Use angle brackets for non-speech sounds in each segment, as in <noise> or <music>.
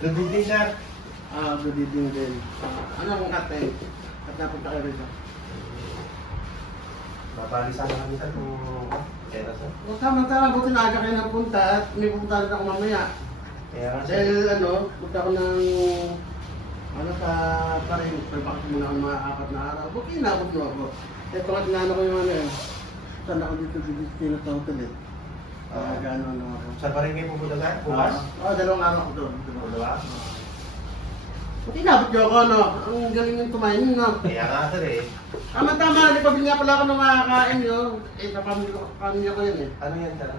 Good evening, sir. Ah, good evening din. Ah, ano kung ate? At napunta kayo rito? Mapalisan na kami, sir, kung pera, sir. O tama-tama, buti na aga kayo napunta at may pupunta rin ako mamaya. Kaya nga, sir. Dahil ano, punta ako ng ano sa parin, pagpakit muna ako mga apat na araw. Buti inabot mo ako. Eh, pangat na ano ko yung ano eh. Saan ako dito dito dito sa hotel eh. Ah, gano'n ano ako. Sa pa rin kayo pupunta, sir? Bukas? Ah, oh, dalawang araw ko doon. Dalawa? Buti inabot niyo ako, no? Ang galing yung kumain, no? Kaya nga, sir, eh. Tama-tama, di pa nga pala ako nung makakain nyo. Eh, sa pamilya ko, pamilya ko yun eh. Ano yan, sir?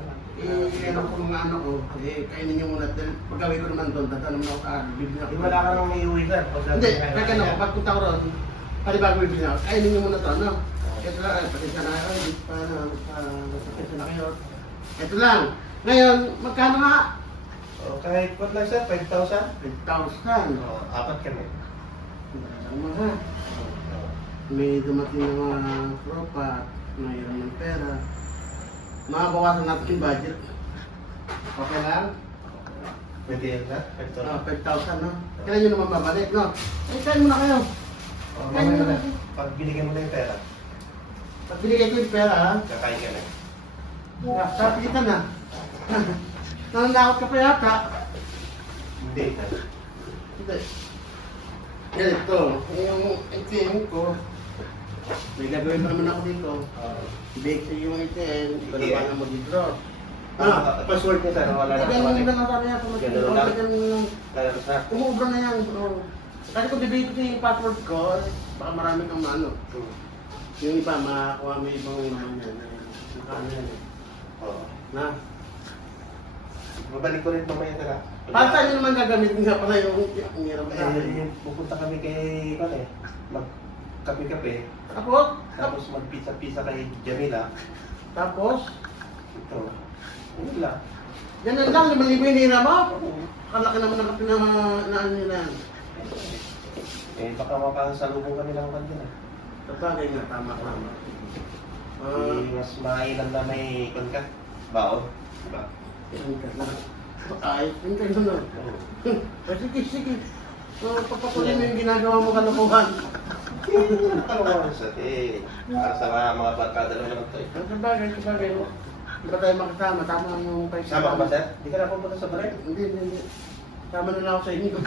Eh, ano ko mga ano ko, eh, kainin nyo muna. Dahil paggawin ko naman doon, tatanong na ako sa akin, bibili ako. Wala ka nang iuwi, sir. Hindi, kaya ano, pagpunta ko ron, palibago bibili ako. Kainin nyo muna to, ano? Ito lang, eh, pasensya na kayo, hindi pa na, sa, pasensya na kayo. Ito lang. Ngayon, magkano nga? Oh, kahit what lang, sir? 5,000? 5,000. Oh, apat kami. Ang mahal. May dumating ng mga tropa mayroon ng pera. Makabawasan natin yung budget. Okay lang? Pwede yan, sir? 5,000? Ah, 5,000, no? Kailan nyo naman babalik, no? Eh, kain muna kayo. Oh, mamaya na. Pag binigyan mo na yung pera, Pag binigay ko yung pera, ha? kakain ka na. Ah, sabi kita na. Nananakot ka pa yata. Hindi. Hindi. Ganito, yung ATM ko, may gagawin pa naman ako dito. Oh. Bake sa yung ATM, ikaw Yeah. naman mo dito. Ah, password niya, sir. Wala na. Ganun lang ang sabi niya, kung Ganun lang. Wala na, na yan, bro. Kasi kung bibigay ko yung password ko, baka marami kang ano. Hmm. Yung iba, makakuha mo ibang ano yan. Yung ano yan. eh. Oh. Na? Babalik ko rin mamaya, sir. ah. Para saan nyo naman gagamitin nga pala yung sa akin? Eh, pupunta kami kay, ano eh, mag-kape-kape. Tapos, Tapos mag-pizza-pizza kay Jamila. tapos, Ito. Ano lang. ganun lang, limang libo yung hira mo. Kalaki naman ng kape na, na ano nila. Eh, baka makasalubong kami ng kantin ah. Sabagay nga, tama tama. Ah, Eh, mas mainam na may konkat. Baon. Diba? Yun ka na. Ay, yun ka na. Ah, Sige, sige. So, papatuloy mo yung ginagawa mo kalokohan. Ano mo sa eh, para sa mga, mga barkada lang naman to eh. Ang sabagay, sabagay mo. Iba tayo makasama, tama yung paisa. Sama ka ba, sir? Hindi ka na pupunta sa? Hindi, hindi, hindi. Tama na lang ako sa inyo. <laughs>